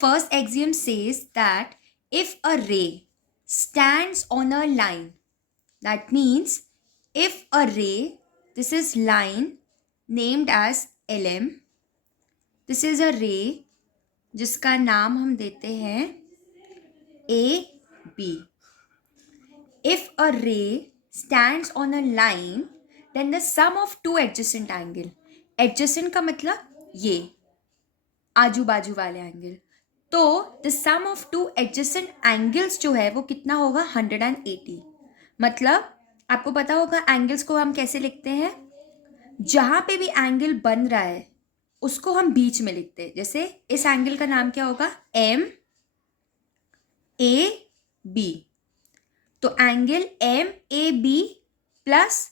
First axiom says that if a ray stands on a line, that means if a ray, this is line named as LM, this is a ray जिसका नाम हम देते हैं AB. If a ray stands on a line, then the sum of two adjacent angle, adjacent का मतलब ये आजू बाजू वाले एंगल, तो the sum of two adjacent angles जो है वो कितना होगा 180. मतलब आपको पता होगा एंगल्स को हम कैसे लिखते हैं, जहां पे भी एंगल बन रहा है उसको हम बीच में लिखते हैं. जैसे इस एंगल का नाम क्या होगा, एम ए बी. तो angle M A B plus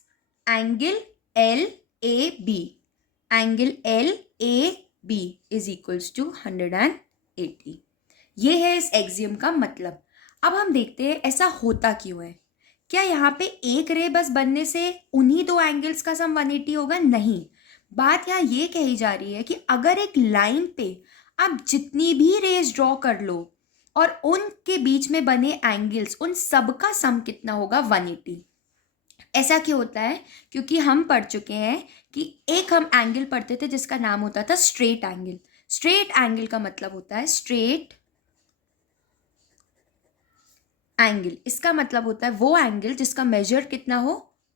angle L A B, angle L A B is equals to 180. ये है इस एक्सियम का मतलब. अब हम देखते हैं ऐसा होता क्यों है. क्या यहाँ पे एक रे बस बनने से उन्हीं दो एंगल्स का सम 180 होगा? नहीं. बात यहाँ ये कही जा रही है कि अगर एक लाइन पे आप जितनी भी रेज ड्रॉ कर लो और उनके बीच में बने एंगल्स, उन सब का सम कितना होगा 180. ऐसा क्यों होता है? क्योंकि हम पढ़ चुके हैं कि एक हम एंगल पढ़ते थे जिसका नाम होता था स्ट्रेट एंगल. स्ट्रेट एंगल का मतलब होता है स्ट्रेट एंगल. इसका मतलब होता है वो एंगल जिसका मेजर कितना हो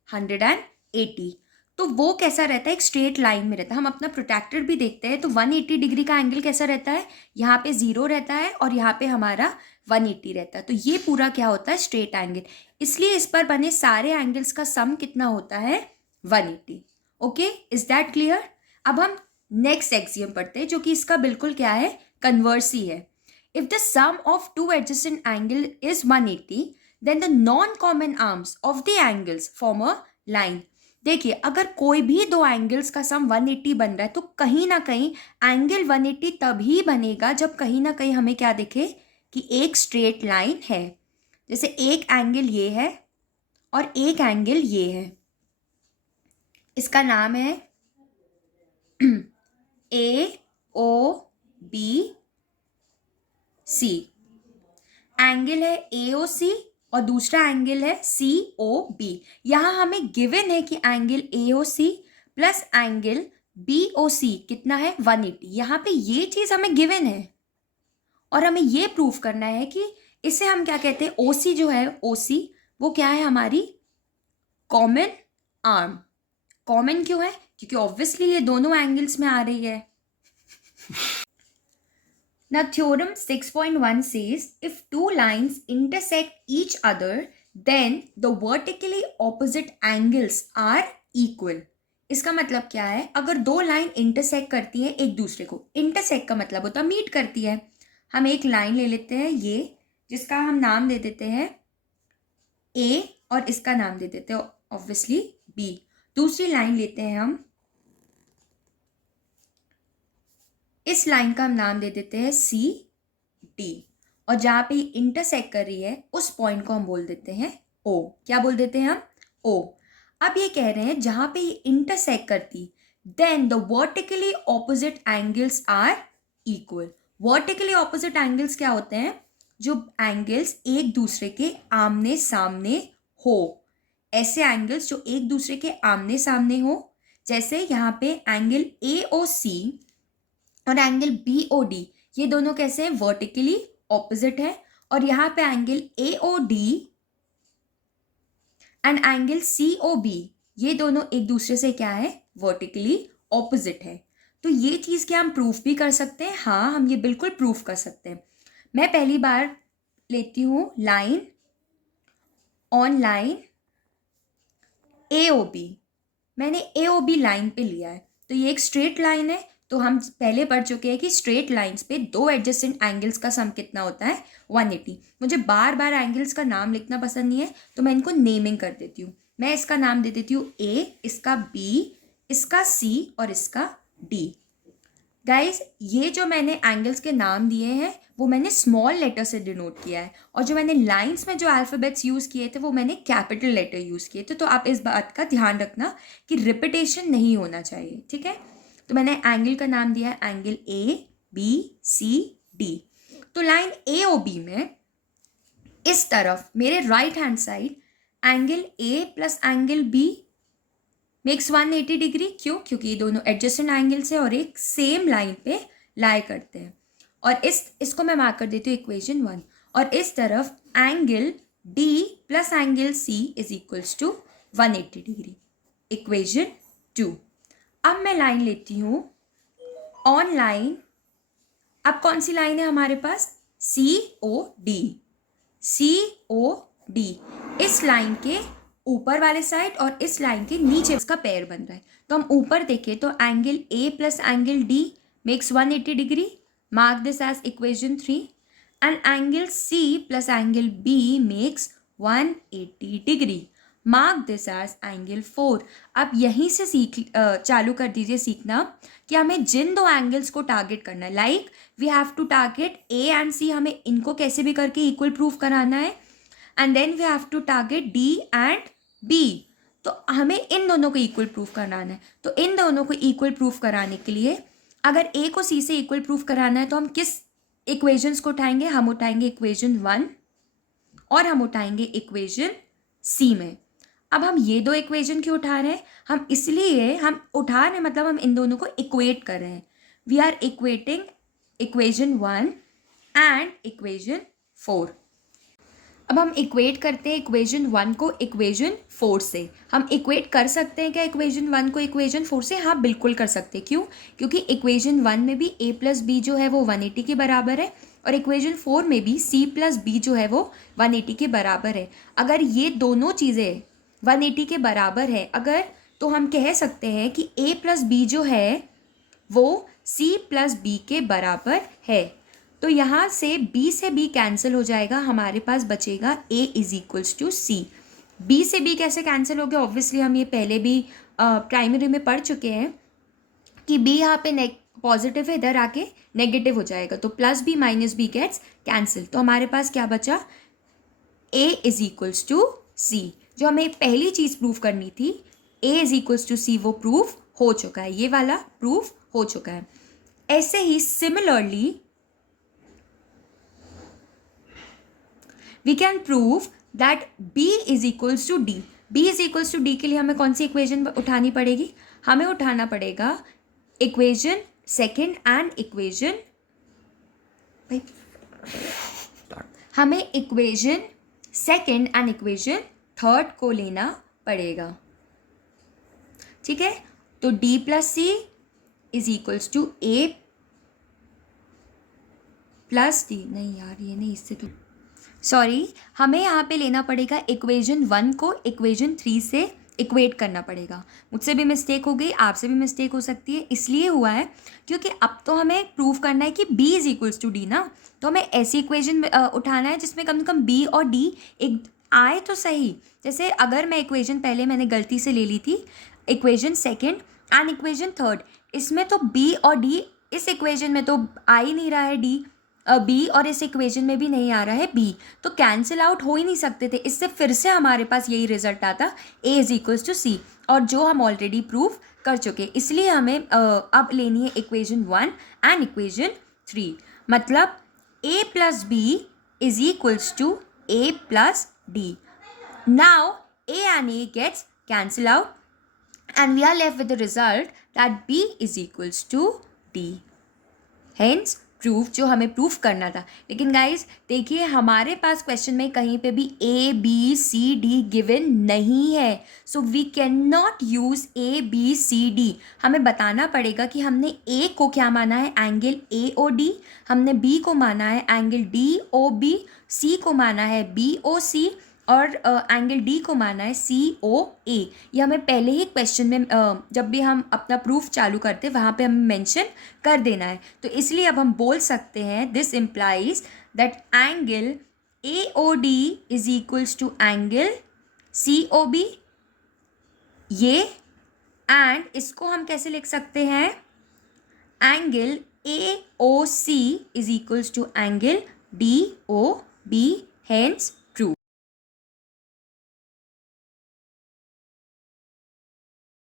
180. तो वो कैसा रहता है, एक स्ट्रेट लाइन में रहता है. हम अपना प्रोट्रैक्टर भी देखते हैं तो 180 डिग्री का एंगल कैसा रहता है, यहाँ पे 0 रहता है और यहाँ पे हमारा 180 रहता है. तो ये पूरा क्या होता है, स्ट्रेट एंगल. इसलिए इस पर बने सारे एंगल्स का सम कितना होता है 180. Okay, is that clear? अब हम नेक्स्ट एक्सियम पढ़ते हैं जो कि इसका बिल्कुल क्या है, कन्वर्स ही है. If the sum of two adjacent angle is 180, then the non-common arms of the angles form a line. देखिए, अगर कोई भी दो एंगल्स का सम 180 बन रहा है तो कहीं ना कहीं एंगल 180 तभी बनेगा जब कहीं ना कहीं हमें क्या दिखे कि एक स्ट्रेट लाइन है. जैसे एक एंगल ये है और एक एंगल ये है, इसका नाम है ए ओ बी सी. एंगल है AOC और दूसरा एंगल है COB. यहाँ हमें गिवन है कि angle AOC plus angle BOC कितना है 180. यहाँ पे ये चीज़ हमें गिवन है और हमें ये प्रूफ करना है कि इसे हम क्या कहते हैं, OC जो है OC वो क्या है, हमारी कॉमन आर्म. कॉमन क्यों है? क्योंकि ऑब्वियसली ये दोनों एंगल्स में आ रही है. Now theorem 6.1 says if two lines intersect each other then the vertically opposite angles are equal. इसका मतलब क्या है, अगर दो लाइन इंटरसेक्ट करती है एक दूसरे को, इंटरसेक्ट का मतलब होता है मीट करती है. हम एक लाइन ले लेते हैं ये, जिसका हम नाम दे देते हैं A और इसका नाम दे देते हैं ऑब्वियसली B. दूसरी लाइन लेते हैं हम, इस लाइन का हम नाम दे देते हैं CD और जहाँ पे इंटरसेक्ट कर रही है उस पॉइंट को हम बोल देते हैं O. क्या बोल देते हैं हम? O. अब ये कह रहे हैं जहाँ पे ये इंटरसेक्ट करती then the vertically opposite angles are equal. Vertically opposite angles क्या होते हैं, जो एंगल्स एक दूसरे के आमने सामने हो. ऐसे एंगल्स जो एक दूसरे के आमने सामने हो, जैसे यहाँ पे एंगल AOC और एंगल BOD, ये दोनों कैसे हैं, वर्टिकली ऑपोजिट है. और यहाँ पे angle AOD and angle COB, ये दोनों एक दूसरे से क्या है, वर्टिकली ऑपोजिट है. तो ये चीज़ क्या हम प्रूफ भी कर सकते हैं? हाँ, हम ये बिल्कुल प्रूफ कर सकते हैं. मैं पहली बार लेती हूँ लाइन ऑन लाइन AOB. मैंने AOB लाइन पे लिया है तो ये एक स्ट्रेट लाइन है. तो हम पहले पढ़ चुके हैं कि स्ट्रेट लाइंस पे दो एडजेसेंट एंगल्स का सम कितना होता है 180. मुझे बार बार एंगल्स का नाम लिखना पसंद नहीं है तो मैं इनको नेमिंग कर देती हूँ. मैं इसका नाम दे देती हूँ A, इसका B, इसका C और इसका D. गाइज, ये जो मैंने एंगल्स के नाम दिए हैं वो मैंने स्मॉल लेटर से डिनोट किया है और जो मैंने लाइंस में जो अल्फ़ाबेट्स यूज़ किए थे वो मैंने कैपिटल लेटर यूज़ किए थे. तो आप इस बात का ध्यान रखना कि रिपीटेशन नहीं होना चाहिए, ठीक है. तो मैंने एंगल का नाम दिया है एंगल ABCD. तो लाइन ए ओ बी में इस तरफ मेरे right hand side angle A plus angle B makes 180 degree. क्यों? क्योंकि ये दोनों एडजेसेंट एंगल्स है और एक सेम लाइन पे लाई करते हैं। और इसको मैं मार्क कर देती हूँ इक्वेशन 1। और इस तरफ angle D plus angle C is equals to 180 degree, equation 2। अब मैं लाइन लेती हूँ ऑन लाइन। अब कौन सी लाइन है हमारे पास? सी ओ डी। सी ओ डी इस लाइन के ऊपर वाले साइड और इस लाइन के नीचे इसका पेयर बन रहा है। तो हम ऊपर देखें तो angle A plus angle D makes 180 degree, mark this as equation 3। And angle C plus angle B makes 180 degree, mark this as angle 4। अब यहीं से चालू कर दीजिए सीखना कि हमें जिन दो एंगल्स को टारगेट करना है, like we have to target A and C, हमें इनको कैसे भी करके इक्वल प्रूफ कराना है। And then we have to target D and B, तो हमें इन दोनों को इक्वल प्रूफ कराना है। तो इन दोनों को इक्वल प्रूफ कराने के लिए अगर ए को सी से इक्वल प्रूफ कराना है तो हम किस इक्वेशंस को उठाएंगे? हम उठाएंगे इक्वेशन 1 और हम उठाएंगे इक्वेशन सी में। अब हम ये दो इक्वेशन क्यों उठा रहे हैं? हम इसलिए हम उठा रहे हैं मतलब हम इन दोनों को इक्वेट कर रहे हैं। We are equating equation 1 and equation 4। अब हम इक्वेट करते हैं इक्वेशन 1 को इक्वेशन 4 से। हम इक्वेट कर सकते हैं क्या इक्वेशन 1 को इक्वेशन 4 से? हाँ, बिल्कुल कर सकते हैं। क्यों? क्योंकि इक्वेशन 1 में भी a प्लस बी जो है वो 180 के बराबर है और इक्वेशन 4 में भी c प्लस बी जो है वो 180 के बराबर है। अगर ये दोनों चीज़ें 180 के बराबर है अगर, तो हम कह सकते हैं कि a प्लस बी जो है वो c प्लस बी के बराबर है। तो यहाँ से b से b कैंसिल हो जाएगा, हमारे पास बचेगा a is equals to C. b से b कैसे कैंसिल हो गया? ऑब्वियसली हम ये पहले भी प्राइमरी में पढ़ चुके हैं कि b यहाँ पे पॉजिटिव है, इधर आके नेगेटिव हो जाएगा, तो plus b minus b gets cancel. तो हमारे पास क्या बचा? a is equals to C. जो हमें पहली चीज़ प्रूफ करनी थी a is equals to C, वो प्रूफ हो चुका है, ये वाला प्रूफ हो चुका है। ऐसे ही similarly we can prove that b is equals to d। b is equals to d के लिए हमें कौन सी इक्वेशन उठानी पड़ेगी? हमें उठाना पड़ेगा इक्वेशन सेकेंड एंड इक्वेशन, हमें equation second and equation third को लेना पड़ेगा। ठीक है, तो d plus C is equals to a plus D, नहीं यार ये नहीं, इससे तो सॉरी, हमें यहाँ पे लेना पड़ेगा इक्वेशन 1 को इक्वेशन 3 से इक्वेट करना पड़ेगा। मुझसे भी मिस्टेक हो गई, आपसे भी मिस्टेक हो सकती है, इसलिए हुआ है क्योंकि अब तो हमें प्रूव करना है कि b is equals to D ना। तो हमें ऐसी इक्वेशन उठाना है जिसमें कम से कम b और d एक आए तो सही। जैसे अगर मैं इक्वेशन पहले मैंने गलती से ले ली थी equation second and equation third, इसमें तो b और d, इस इक्वेशन में तो आ ही नहीं रहा है d, बी और इस इक्वेशन में भी नहीं आ रहा है बी, तो कैंसिल आउट हो ही नहीं सकते थे। इससे फिर से हमारे पास यही रिजल्ट आता a इज इक्वल्स टू सी, और जो हम ऑलरेडी प्रूव कर चुके। इसलिए हमें अब लेनी है इक्वेशन 1 एंड इक्वेशन 3। मतलब a plus B is equals to a plus D. Now a and a gets cancel out and we are left with the result that b is equals to d. Hence proof जो हमें proof करना था। लेकिन guys देखिए हमारे पास question में कहीं पे भी a b c d given नहीं है, so we can not use a b c d। हमें बताना पड़ेगा कि हमने a को क्या माना है, एंगल a o d, हमने b को माना है angle d o b, c को माना है b o c और एंगल डी को माना है सी ओ ए। ये हमें पहले ही क्वेश्चन में जब भी हम अपना प्रूफ चालू करते हैं वहाँ पे हमें मेंशन कर देना है। तो इसलिए अब हम बोल सकते हैं this implies that angle A O D is equals to angle C O B, ये एंड इसको हम कैसे लिख सकते हैं, angle A O C is equals to angle D O B, hence